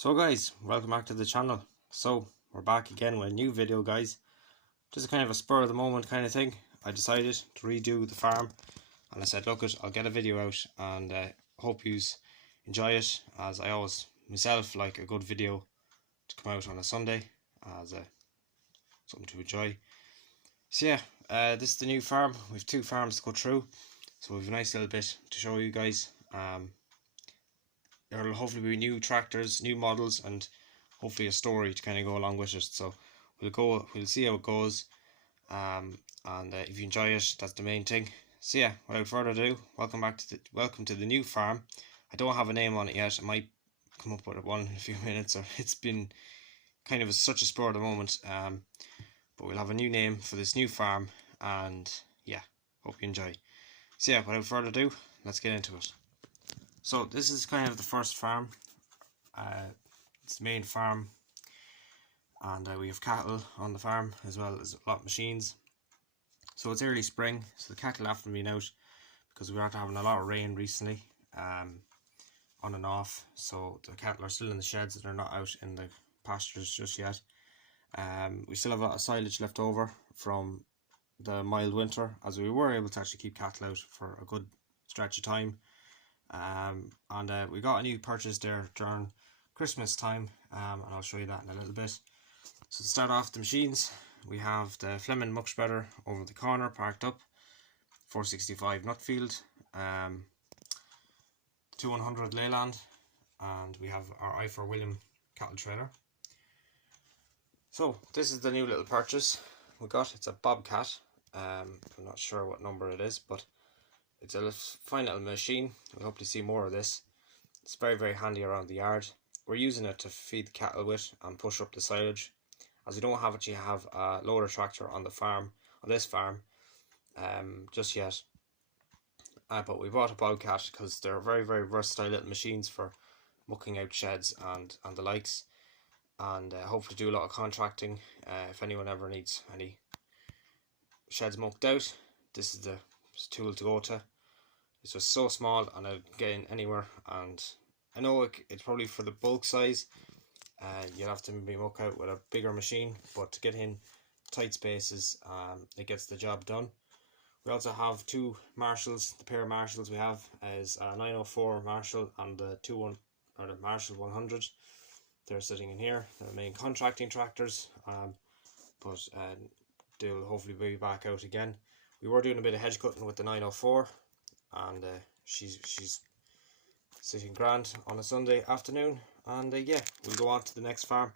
So guys, welcome back to the channel. So we're back again with a new video, guys. Just a kind of a spur of the moment kind of thing. I decided to redo the farm and I said, look I'll get a video out and hope you enjoy it, as I always myself like a good video to come out on a Sunday as something to enjoy. So yeah, this is the new farm. We've two farms to go through, so we've a nice little bit to show you guys. There'll hopefully be new tractors, new models, and hopefully a story to kind of go along with it. So we'll see how it goes, and if you enjoy it, that's the main thing. So yeah, without further ado, welcome to the new farm. I don't have a name on it yet. I might come up with one in a few minutes, or it's been kind of such a spur of the moment. But we'll have a new name for this new farm, and yeah, hope you enjoy. So yeah, without further ado, let's get into it. So this is kind of the first farm. It's the main farm, and we have cattle on the farm as well as a lot of machines. So it's early spring, so the cattle haven't been out because we are having a lot of rain recently, on and off. So the cattle are still in the sheds, they're not out in the pastures just yet. We still have a lot of silage left over from the mild winter, as we were able to actually keep cattle out for a good stretch of time. We got a new purchase there during Christmas time, and I'll show you that in a little bit. So to start off the machines, we have the Fleming muck spreader over the corner parked up, 465 Nutfield, 2100 Leyland, and we have our I4 William cattle trailer. So this is the new little purchase we got. It's a Bobcat. I'm not sure what number it is, but it's a fine little machine. We hope to see more of this. It's very handy around the yard. We're using it to feed the cattle with and push up the silage, as we don't actually have a loader tractor on the farm, on this farm, just yet. But we bought a Bobcat because they're very versatile little machines for mucking out sheds and the likes, and hopefully do a lot of contracting. If anyone ever needs any sheds mucked out, this is the tool to go to. It's just so small and it'll get in anywhere, and I know it's probably for the bulk size, you'll have to maybe muck out with a bigger machine, but to get in tight spaces, it gets the job done. We also have two Marshalls. The pair of Marshalls we have is a 904 Marshall and the Marshall 100. They're sitting in here. They're the main contracting tractors, but they'll hopefully be back out again. We were doing a bit of hedge cutting with the 904, and she's sitting grand on a Sunday afternoon. And yeah, we'll go on to the next farm,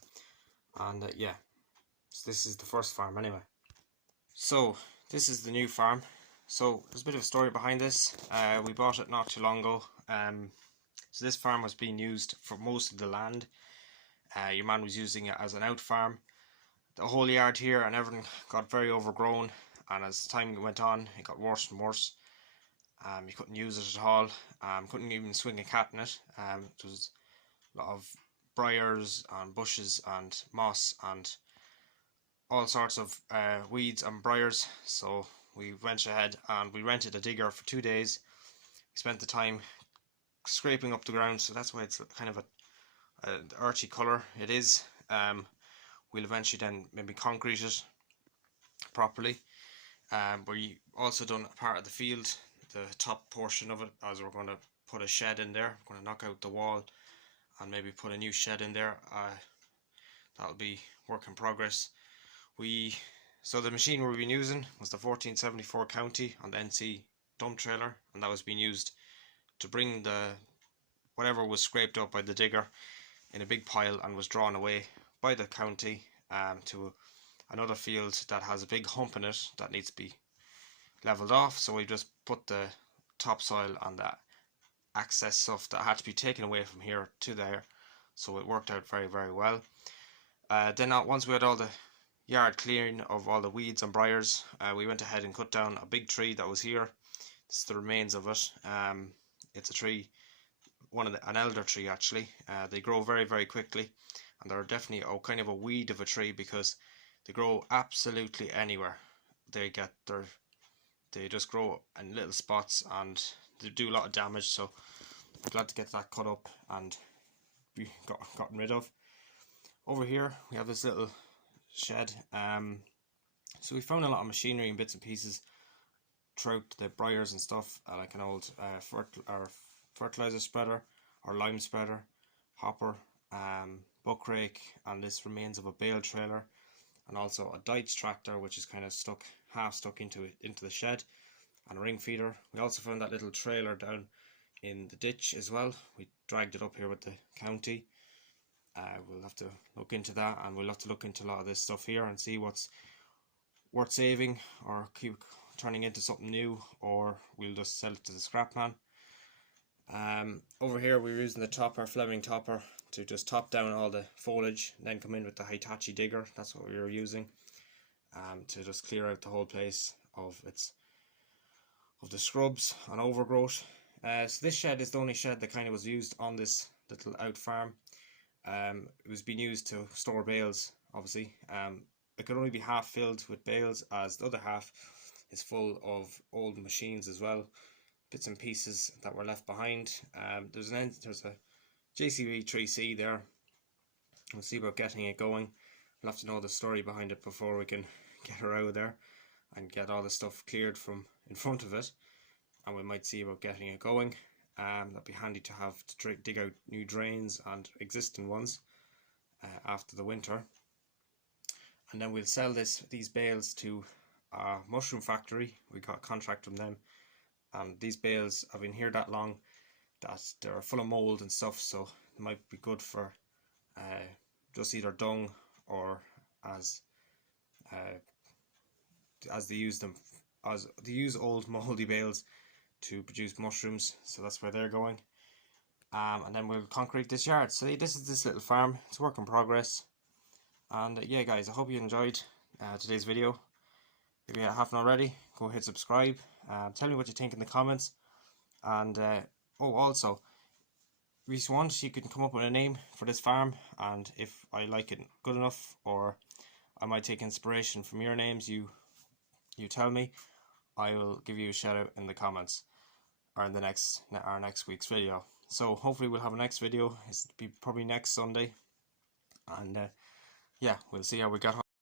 and yeah, so this is the first farm anyway. So this is the new farm. So there's a bit of a story behind this. We bought it not too long ago. So this farm was being used for most of the land. Your man was using it as an out farm. The whole yard here and everything got very overgrown, and as time went on it got worse and worse. You couldn't use it at all. Couldn't even swing a cat in it. It was a lot of briars and bushes and moss and all sorts of weeds and briars. So we went ahead and we rented a digger for 2 days. We spent the time scraping up the ground, so that's why it's kind of a earthy colour it is. We'll eventually then maybe concrete it properly. We also done a part of the field, the top portion of it, as we're going to put a shed in there. We're going to knock out the wall and maybe put a new shed in there. That'll be work in progress. So the machine we've been using was the 1474 County on the NC dump trailer, and that was being used to bring whatever was scraped up by the digger in a big pile and was drawn away by the county to another field that has a big hump in it that needs to be leveled off. So we just put the topsoil and the access stuff that had to be taken away from here to there, so it worked out very well. Then once we had all the yard clearing of all the weeds and briars, we went ahead and cut down a big tree that was here. This is the remains of it. It's a tree, an elder tree actually. They grow very quickly, and they're definitely kind of a weed of a tree because they grow absolutely anywhere. They just grow in little spots and they do a lot of damage. So I'm glad to get that cut up and be gotten rid of. Over here we have this little shed. So we found a lot of machinery and bits and pieces throughout the briars and stuff, like an old fertilizer spreader or lime spreader, hopper, buck rake, and this remains of a bale trailer, and also a Deutz tractor which is kind of half stuck into the shed, and a ring feeder. We also found that little trailer down in the ditch as well. We dragged it up here with the county. We'll have to look into that, and we'll have to look into a lot of this stuff here and see what's worth saving or keep turning into something new, or we'll just sell it to the scrap man. Over here we're using the Fleming topper to just top down all the foliage, and then come in with the Hitachi digger. That's what we were using, to just clear out the whole place of the scrubs and overgrowth. So this shed is the only shed that kind of was used on this little out farm. It was being used to store bales, obviously. It could only be half filled with bales, as the other half is full of old machines as well, bits and pieces that were left behind. There's a JCB 3C there. We'll see about getting it going. We'll have to know the story behind it before we can get her out of there and get all the stuff cleared from in front of it, and we might see about getting it going. That'd be handy to have to dig out new drains and existing ones after the winter. And then we'll sell these bales to a mushroom factory. We got a contract from them, and these bales have been here that long that they're full of mold and stuff, so they might be good for just either dung or as they use old moldy bales to produce mushrooms. So that's where they're going. And then we'll concrete this yard. So this is this little farm. It's a work in progress. And yeah guys, I hope you enjoyed today's video. If you haven't already, go hit subscribe. Tell me what you think in the comments. And also, if you want, you can come up with a name for this farm, and if I like it good enough, or I might take inspiration from your names you tell me, I will give you a shout out in the comments or in our next week's video. So hopefully we'll have a next video. It'll be probably next Sunday, and yeah, we'll see how we get on.